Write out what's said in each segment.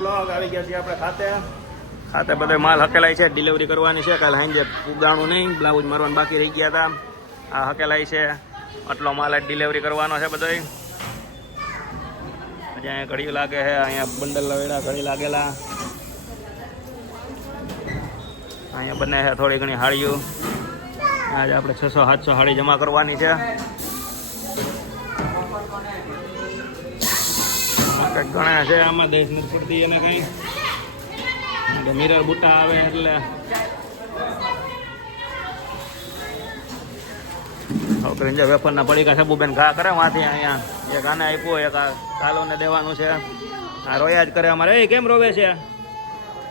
Blog આવી ગયા છીએ આપણે ખાતે બધો માલ હકેલાય છે, ડિલિવરી કરવાની છે. કાલે સાંજે ઉગાણું નહીં, બ્લાઉઝ મારવાનું બાકી રહી ગયા હતા. આ હકેલાય છે, આટલો માલ ડિલિવરી કરવાનો છે બધો. હજી અહીંયા ઘડી લાગે છે, અહીંયા બંડલ લવેડા ઘડી લાગેલા. અહીંયા બને છે થોડી ઘણી હાડીઓ. આજે આપણે 600-700 હાડી જમા કરવાની છે. કંઈક ઘણા છે આમાં, દેશ નથી પડતી એને કંઈ મિરર બુટા આવે એટલે છોકરીને વેફરના પડીકા સબુબેન ઘા કરે માંથી. અહીંયા એક આને આપ્યું, એક આ કાલોને દેવાનું છે. આ રોયા જ કરે અમારે. એ કેમ રોવે છે?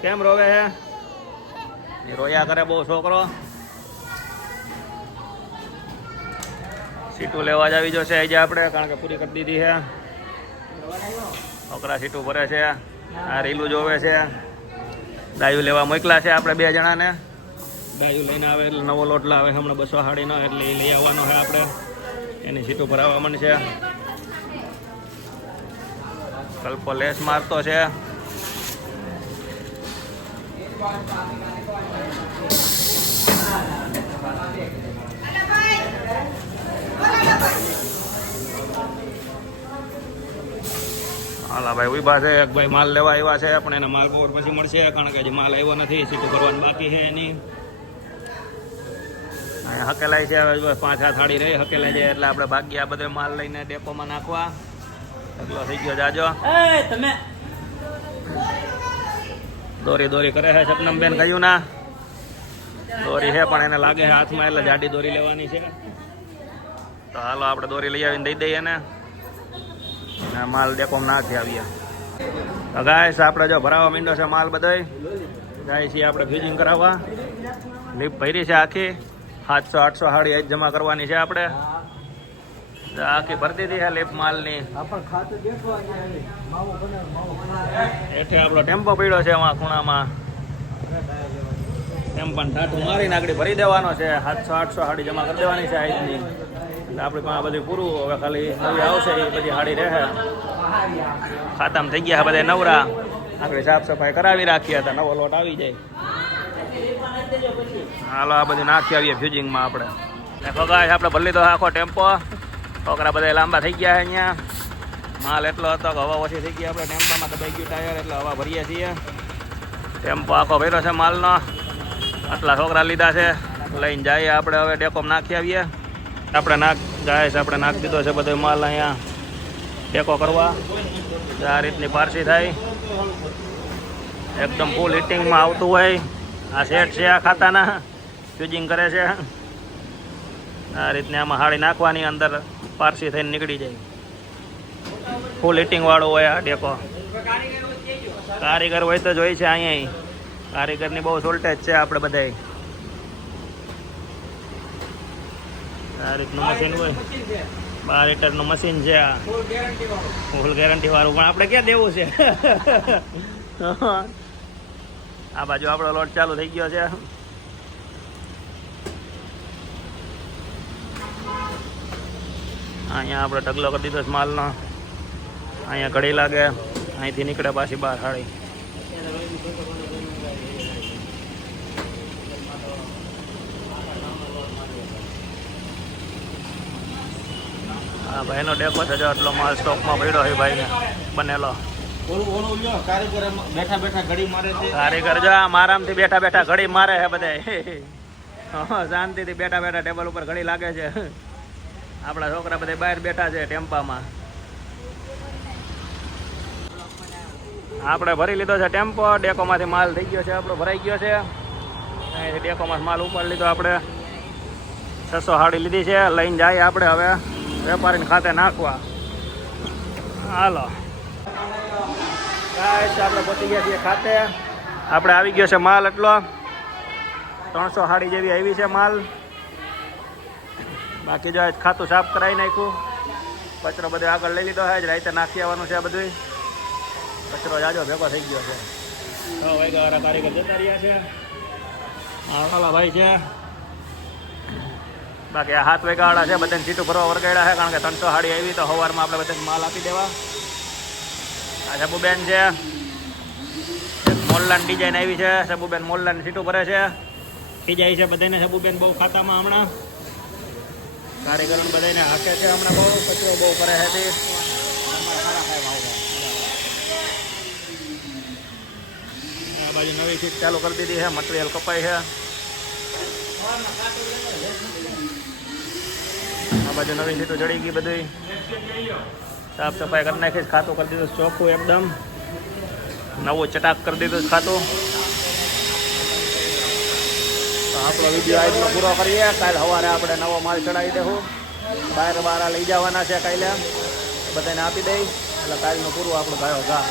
કેમ રોવે છે? એ રોયા કરે બહુ છોકરો. સીટું લેવા જ આવી જશે આજે આપણે, કારણ કે પૂરી કરી દીધી છે. છોકરા સીટું ભરે છે. આ રીલું જોવે છે. ડાયું લેવા મોકલા છે આપણે 2 જણાને. ડાયું લઈને આવે એટલે નવો લોટ લાવે હમણાં 200 હાડીનો, એટલે એ લઈ આવવાનો છે આપણે. એની સીટું ભરાવા માંડશે. કલ્પો લેસ મારતો છે. હાલા ભાઈ ઉભા છે. એક ભાઈ માલ લેવા આવ્યા છે, પણ એના માલ બપોર પછી મળશે, કારણ કે હજી માલ આવ્યો નથી. સીટું કરવાનું બાકી છે એની. અહીંયા હકેલાય છે. હવે 5-7 થાળી રહી હકેલાઈ જાય એટલે આપણે ભાગ્ય આ બધો માલ લઈને ડેપોમાં નાખવા. ઢગલો થઈ ગયો જાજો. તમે દોરી કરે છે સપનમબેન, કહ્યું ના દોરી છે, પણ એને લાગે છે હાથમાં, એટલે જાડી દોરી લેવાની છે. તો હાલો આપણે દોરી લઈ આવીને દઈ દઈએ ને માલ ડેપોમાં નાખી આવીએ. તો ગાઈસ આપણે જો ભરાવા માંડ્યો છે માલ બધોય. જાય છે આપણે ફ્યુઝિંગ કરાવવા. લીપ ભરી છે આખી 700-800 હાડી આજ જમા કરવાની છે આપણે. આખી ભરતી હતી છે લીપ માલની. એઠે આપણો ટેમ્પો પડ્યો છે એમાં ખૂણામાં. ટેમ્પાને ઠાઠું મારીને આગળ ભરી દેવાનો છે. 700-800 હાડી જમા કરી દેવાની છે આજની. એટલે આપણે પણ બધું પૂરું. હવે ખાલી નવી આવશે એ બધી હાડી રહે. ખાતામાં થઈ ગયા બધા નવરા. આપણે સાફ સફાઈ કરાવી રાખીએ હતા, નવો લોટ આવી જાય. હાલો આ બધું નાખી આવીએ ફ્યુઝિંગમાં આપણે. દેખો ગાઈસ આપણે ભરી લીધો આખો ટેમ્પો. છોકરા બધા લાંબા થઈ ગયા છે અહીંયા. માલ એટલો હતો કે હવા ઓછી થઈ ગઈ. આપણે ટેમ્પામાં દબાઈ ગયું ટાયર, એટલે હવા ભરીએ છીએ. ટેમ્પો આખો ભર્યો છે માલનો. આટલા છોકરા લીધા છે. લઈને જઈએ આપણે હવે ડેપોમાં નાખી આવીએ. આપણે નાખી દીધો છે બધો માલ અહીંયા ટેકો કરવા. આ રીતની પારસી થાય, એકદમ ફૂલ હિટિંગમાં આવતું હોય. આ સેટ છે આ ખાતાના, ફ્યુઝિંગ કરે છે. આ રીતની આમાં હાડી નાખવાની, અંદર પારસી થઈને નીકળી જાય. ફૂલ હિટિંગ વાળો હોય આ ડેકો. કારીગર હોય તો જ હોય છે અહીંયા. કારીગરની બહુ શોર્ટેજ છે આપણે બધાય. આ રીતનું મશીન હોય, 12 લીટરનું મશીન છે આ. ફૂલ ગેરંટી વાળું, પણ આપણે ક્યાં દેવું છે. આ બાજુ આપણો લોટ ચાલુ થઈ ગયો છે. અહીંયા આપણે ઢગલો કરી દીધો માલનો. અહીંયા ઘડી લાગે, અહીંથી નીકળે પાછી બહાર હાડી. હા ભાઈનો ડેકો છે, જો આટલો માલ સ્ટોકમાં પડ્યો છે ભાઈને બનેલો. કારીગર જો આરામથી બેઠા ઘડી મારે છે બધા. શાંતિથી બેઠા ટેબલ ઉપર ઘડી લાગે છે. આપણા છોકરા બધા બહાર બેઠા છે ટેમ્પામાં. આપણે ભરી લીધો છે ટેમ્પો. ડેકોમાંથી માલ થઈ ગયો છે આપણો, ભરાઈ ગયો છે. અહીંથી ડેકોમાં માલ ઉપાડી લીધો આપણે. 600 હાડી લીધી છે. લઈને જાય આપણે હવે વેપારીને ખાતે નાખવા. હાલો ગાઈસ આપણે પહોંચી ગયા છીએ ખાતે. આપણે આવી ગયો છે માલ એટલો 300 હાડી જેવી આવી છે માલ. બાકી જો ખાતું સાફ કરાવી નાખ્યું. કચરો બધો આગળ લઈ લીધો છે. રાતે નાખી આવવાનું છે આ બધું. કચરો જાજો ભેગો થઈ ગયો છે. 6 વાગ્યાવાળા કારીગર જતા રહ્યા છે. વાલા ભાઈ છે. બાકી આ 7 વાગ્યાવાળા છે. બધાને સીટું ભરવા વરગાડ્યા છે, કારણ કે 300 હાડી આવી તો સવારમાં આપણે બધાને માલ આપી દેવા. આ જબુબેન છે, મોલ્લાની ડિઝાઇન આવી છે. સબુબેન મોલ્લાની સીટો ભરે છે. ખીજાય છે બધાને. સબુબેન બહુ ખાતામાં હમણાં કારીગરો બધાને હાકે છે હમણાં. બહુ કચરો બહુ કરે છે તે. આ બાજુ નવી સીટ ચાલુ કરી દીધી છે. મટીરિયલ કપાય છે. આ બાજુ નવી સીટો જડી ગઈ બધી. સાફ સફાઈ કરી નાખીશ. ખાતું કરી દીધું ચોખ્ખું એકદમ. નવું ચટાક કરી દીધું ખાતું. તો આપણો વિડીયો આજનો પૂરો કરીએ. કાલ સવારે આપણે નવો માલ ચડાવી દેવું. બહાર લઈ જવાના છે કાલે. બધાને આપી દઈ એટલે કાલનું પૂરું આપણું ગાયો ઘા.